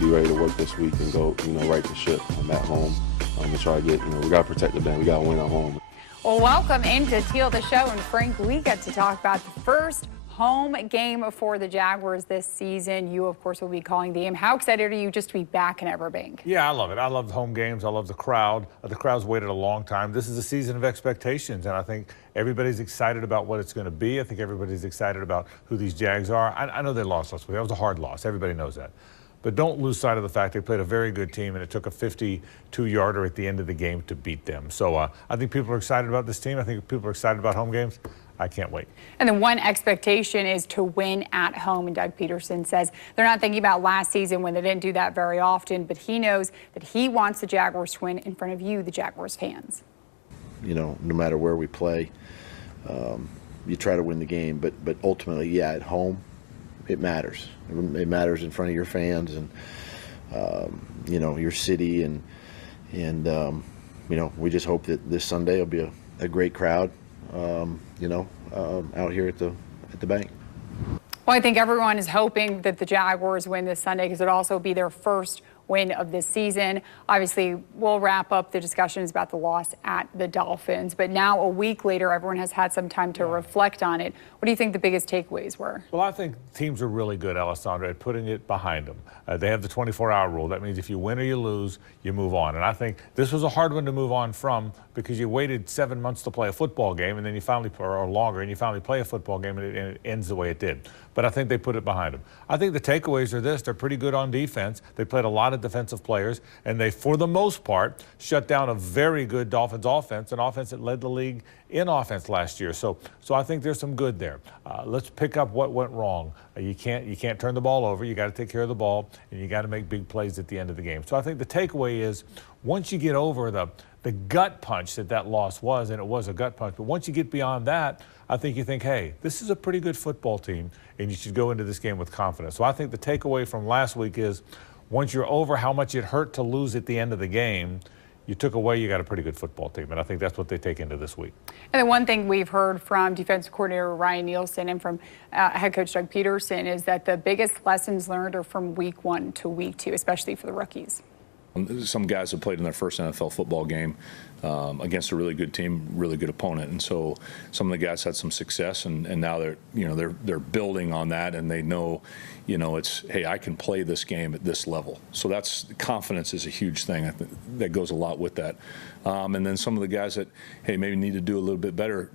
be ready to work this week and go, right the ship at home and try to get, we got to protect the band. We got to win at home. Well, welcome into Teal the Show. And Frank, we get to talk about the first home game for the Jaguars this season. You, of course, will be calling the game. How excited are you just to be back in EverBank? Yeah, I love it. I love home games. I love the crowd. The crowd's waited a long time. This is a season of expectations, and I think everybody's excited about what it's going to be. I think everybody's excited about who these Jags are. I know they lost last week. That was a hard loss. Everybody knows that. But don't lose sight of the fact they played a very good team, and it took a 52-yarder at the end of the game to beat them. So I think people are excited about this team. I think people are excited about home games. I can't wait. And then one expectation is to win at home. And Doug Peterson says they're not thinking about last season when they didn't do that very often, but he knows that he wants the Jaguars to win in front of you, the Jaguars fans. No matter where we play, you try to win the game, but ultimately, yeah, at home, it matters. It matters in front of your fans and, your city. And we just hope that this Sunday will be a great crowd. Out here at the bank. Well, I think everyone is hoping that the Jaguars win this Sunday because it'll also be their first win of this season. Obviously, we'll wrap up the discussions about the loss at the Dolphins, but now a week later, everyone has had some time to reflect on it. What do you think the biggest takeaways were? Well, I think teams are really good, Alessandra, at putting it behind them. They have the 24-hour rule. That means if you win or you lose, you move on. And I think this was a hard one to move on from because you waited 7 months to play a football game, and then you finally, or longer, and you finally play a football game, and it ends the way it did. But I think they put it behind them. I think the takeaways are this. They're pretty good on defense. They played a lot of defensive players, and they, for the most part, shut down a very good Dolphins offense, an offense that led the league in offense last year. So I think there's some good there. Let's pick up what went wrong. You can't turn the ball over. You got to take care of the ball, and you got to make big plays at the end of the game. So I think the takeaway is once you get over the gut punch that loss was, and it was a gut punch, but once you get beyond that, I think you think, hey, this is a pretty good football team, and you should go into this game with confidence. So I think the takeaway from last week is once you're over how much it hurt to lose at the end of the game, you took away, you got a pretty good football team, and I think that's what they take into this week. And the one thing we've heard from defensive coordinator Ryan Nielsen and from head coach Doug Peterson is that the biggest lessons learned are from week 1 to week 2, especially for the rookies. Some guys have played in their first NFL football game against a really good team, really good opponent, and so some of the guys had some success, and now they're building on that, and they know, it's, hey, I can play this game at this level. So that's confidence is a huge thing. I think that goes a lot with that. And then some of the guys that, hey, maybe need to do a little bit better,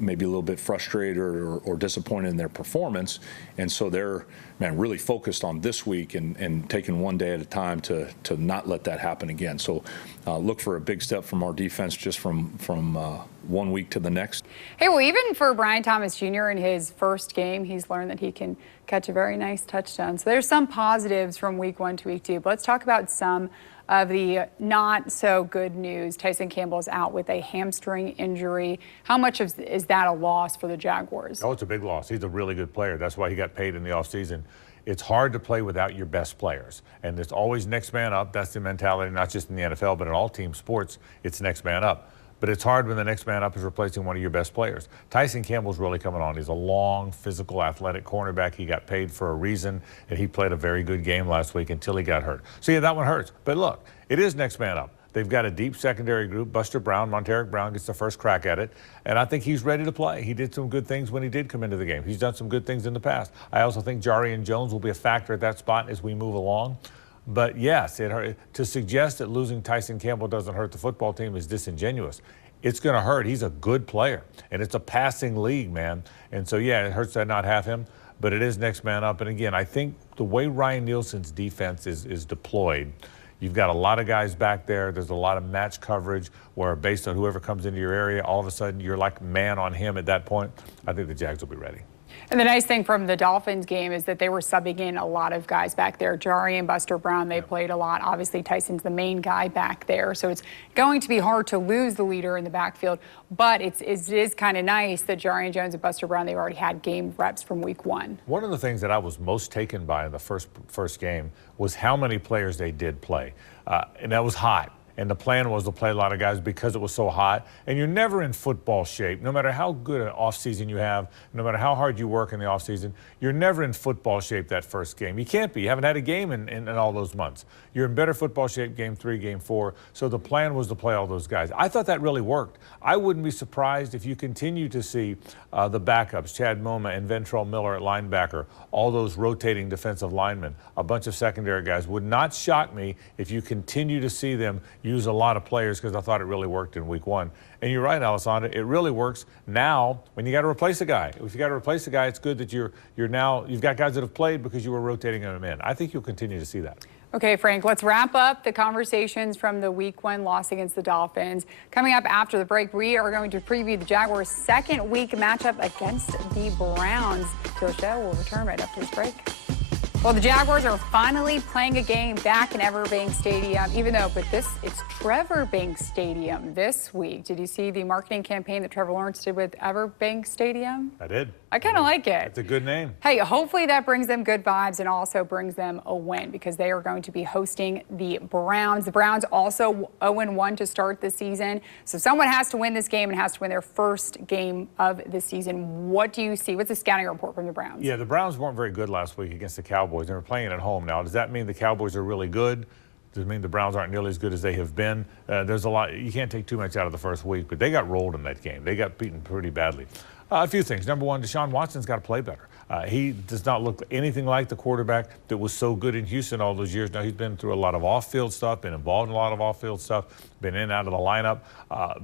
maybe a little bit frustrated or disappointed in their performance, and so they're really focused on this week and taking one day at a time to not let that happen again. So look for a big step from our defense just from 1 week to the next. Hey, well, even for Brian Thomas Jr. in his first game, he's learned that he can catch a very nice touchdown. So there's some positives from week 1 to week 2. But let's talk about some of the not so good news. Tyson Campbell is out with a hamstring injury. How much is that a loss for the Jaguars? Oh, it's a big loss. He's a really good player. That's why he got paid in the offseason. It's hard to play without your best players, and it's always next man up. That's the mentality, not just in the NFL, but in all team sports, it's next man up. But it's hard when the next man up is replacing one of your best players. Tyson Campbell's really coming on. He's a long, physical, athletic cornerback. He got paid for a reason, and he played a very good game last week until he got hurt. So, yeah, that one hurts. But, look, it is next man up. They've got a deep secondary group. Buster Brown, Monteric Brown gets the first crack at it, and I think he's ready to play. He did some good things when he did come into the game. He's done some good things in the past. I also think Jarian Jones will be a factor at that spot as we move along. But, yes, to suggest that losing Tyson Campbell doesn't hurt the football team is disingenuous. It's going to hurt. He's a good player, and it's a passing league, man. And so, yeah, it hurts to not have him, but it is next man up. And, again, I think the way Ryan Nielsen's defense is deployed, you've got a lot of guys back there. There's a lot of match coverage where based on whoever comes into your area, all of a sudden you're like man on him at that point. I think the Jags will be ready. And the nice thing from the Dolphins game is that they were subbing in a lot of guys back there. Jari and Buster Brown, they played a lot. Obviously, Tyson's the main guy back there. So it's going to be hard to lose the leader in the backfield. But it is kind of nice that Jarian Jones and Buster Brown, they already had game reps from week 1. One of the things that I was most taken by in the first game was how many players they did play. And that was hot. and the plan was to play a lot of guys because it was so hot. And you're never in football shape, no matter how good an offseason you have, no matter how hard you work in the offseason, you're never in football shape that first game. You can't be. You haven't had a game in all those months. You're in better football shape game 3, game 4. So the plan was to play all those guys. I thought that really worked. I wouldn't be surprised if you continue to see the backups, Chad Moma and Ventrell Miller at linebacker, all those rotating defensive linemen, a bunch of secondary guys. Would not shock me if you continue to see them use a lot of players, because I thought it really worked in week 1. And you're right, Alessandra, it really works now when you got to replace a guy. If you got to replace a guy, it's good that you've got guys that have played because you were rotating them in. I think you'll continue to see that. Okay, Frank, let's wrap up the conversations from the week 1 loss against the Dolphins. Coming up after the break, we are going to preview the Jaguars' second week matchup against the Browns. Teal the Show will return right after this break. Well, the Jaguars are finally playing a game back in EverBank Stadium, it's EverBank Stadium this week. Did you see the marketing campaign that Trevor Lawrence did with EverBank Stadium? I did. I kind of like it. It's a good name. Hey, hopefully that brings them good vibes and also brings them a win, because they are going to be hosting the Browns. The Browns also 0-1 to start the season. So someone has to win this game and has to win their first game of the season. What do you see? What's the scouting report from the Browns? Yeah, the Browns weren't very good last week against the Cowboys. They were playing at home now. Does that mean the Cowboys are really good? Does it mean the Browns aren't nearly as good as they have been? There's a lot. You can't take too much out of the first week, but they got rolled in that game. They got beaten pretty badly. A few things. Number one, Deshaun Watson's got to play better. He does not look anything like the quarterback that was so good in Houston all those years. Now, he's been through a lot of off-field stuff, been involved in a lot of off-field stuff, been in and out of the lineup,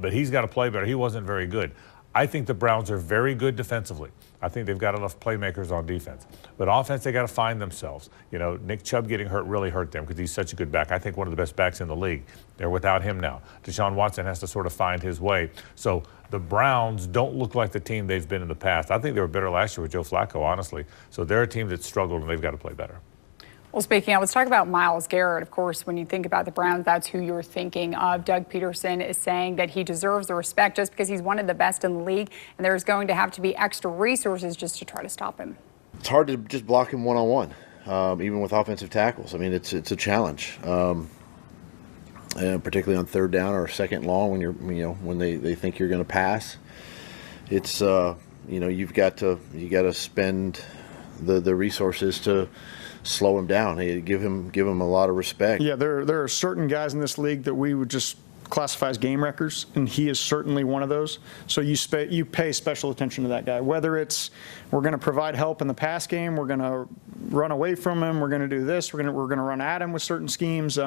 but he's got to play better. He wasn't very good. I think the Browns are very good defensively. I think they've got enough playmakers on defense. But offense, they got to find themselves. You know, Nick Chubb getting hurt really hurt them because he's such a good back. I think one of the best backs in the league. They're without him now. Deshaun Watson has to sort of find his way. So the Browns don't look like the team they've been in the past. I think they were better last year with Joe Flacco, honestly. So they're a team that struggled, and they've got to play better. Well, speaking of, let's talk about Myles Garrett. Of course, when you think about the Browns, that's who you're thinking of. Doug Peterson is saying that he deserves the respect just because he's one of the best in the league, and there's going to have to be extra resources just to try to stop him. It's hard to just block him one-on-one, even with offensive tackles. I mean, it's a challenge, and particularly on third down or second long when they think you're going to pass. It's you got to spend the resources to slow him down. Give him a lot of respect. Yeah, there are certain guys in this league that we would just classify as game wreckers, and he is certainly one of those. So you pay special attention to that guy. Whether it's we're going to provide help in the pass game, we're going to run away from him, we're going to do this, we're going to run at him with certain schemes.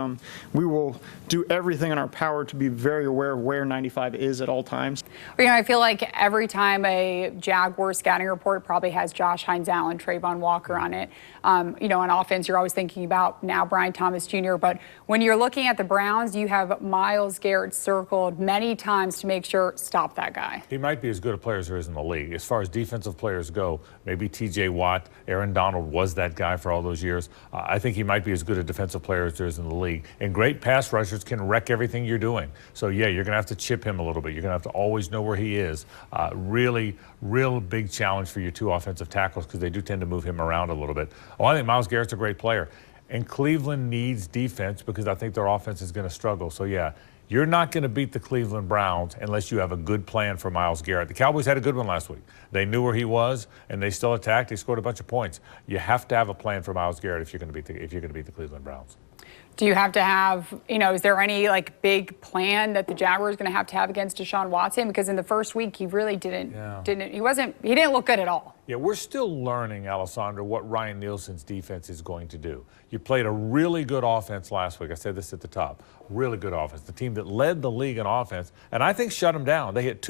We will do everything in our power to be very aware of where 95 is at all times. Well, I feel like every time a Jaguar scouting report probably has Josh Hines-Allen, Trayvon Walker on it. On offense, you're always thinking about now Brian Thomas Jr. But when you're looking at the Browns, you have Myles Garrett circled many times to make sure stop that guy. He might be as good a player as there is in the league. As far as defensive players go, maybe T.J. Watt, Aaron Donald was that guy for all those years. I think he might be as good a defensive player as there is in the league. And great pass rushers can wreck everything you're doing. So, yeah, you're going to have to chip him a little bit. You're going to have to always know where he is. Real big challenge for your two offensive tackles because they do tend to move him around a little bit. Oh, I think Myles Garrett's a great player. And Cleveland needs defense because I think their offense is going to struggle. So, yeah, you're not going to beat the Cleveland Browns unless you have a good plan for Myles Garrett. The Cowboys had a good one last week. They knew where he was, and they still attacked. They scored a bunch of points. You have to have a plan for Myles Garrett if you're going to beat the Cleveland Browns. Do you have to have, is there any big plan that the Jaguars are going to have against Deshaun Watson? Because in the first week, he really didn't look good at all. Yeah, we're still learning, Alessandra, what Ryan Nielsen's defense is going to do. You played a really good offense last week. I said this at the top. Really good offense. The team that led the league in offense, and I think shut them down. They hit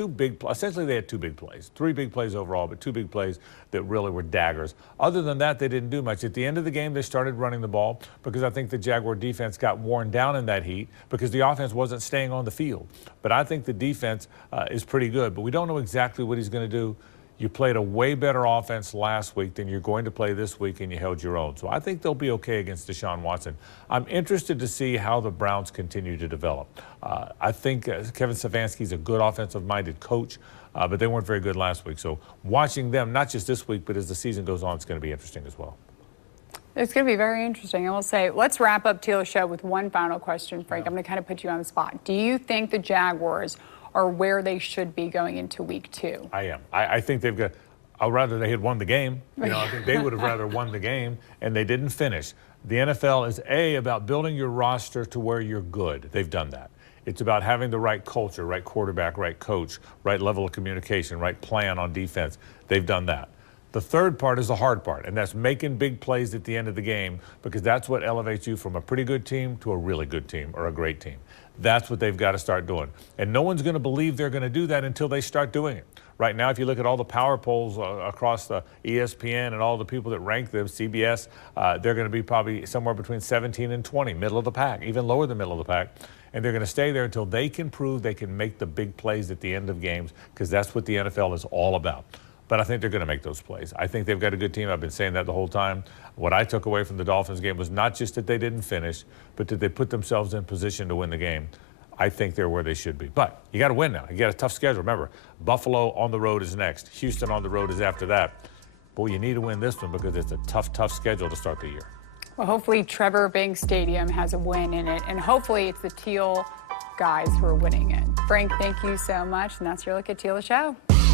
essentially they had two big plays. 3 big plays overall, but 2 big plays that really were daggers. Other than that, they didn't do much. At the end of the game, they started running the ball because I think the Jaguar defense got worn down in that heat because the offense wasn't staying on the field. But I think the defense is pretty good, but we don't know exactly what he's going to do. You played a way better offense last week than you're going to play this week, and you held your own. So I think they'll be okay against Deshaun Watson. I'm interested to see how the Browns continue to develop. I think Kevin Stefanski's a good offensive-minded coach, but they weren't very good last week. So watching them, not just this week, but as the season goes on, it's going to be interesting as well. It's going to be very interesting. I will say, let's wrap up Teal the Show with one final question, Frank. I'm going to kind of put you on the spot. Do you think the Jaguars are where they should be going into week 2? I am. I think they've got, I'd rather they had won the game. I think they would have rather won the game, and they didn't finish. The NFL is, about building your roster to where you're good. They've done that. It's about having the right culture, right quarterback, right coach, right level of communication, right plan on defense. They've done that. The third part is the hard part, and that's making big plays at the end of the game, because that's what elevates you from a pretty good team to a really good team or a great team. That's what they've got to start doing. And no one's going to believe they're going to do that until they start doing it. Right now, if you look at all the power polls across the ESPN and all the people that rank them, CBS, they're going to be probably somewhere between 17 and 20, middle of the pack, even lower than middle of the pack. And they're going to stay there until they can prove they can make the big plays at the end of games, because that's what the NFL is all about. But I think they're going to make those plays. I think they've got a good team. I've been saying that the whole time. What I took away from the Dolphins game was not just that they didn't finish, but that they put themselves in position to win the game. I think they're where they should be. But you got to win now. You got a tough schedule. Remember, Buffalo on the road is next. Houston on the road is after that. Boy, you need to win this one, because it's a tough schedule to start the year. Well, hopefully EverBank Stadium has a win in it, and hopefully it's the Teal guys who are winning it. Frank, thank you so much, and that's your look at Teal the Show.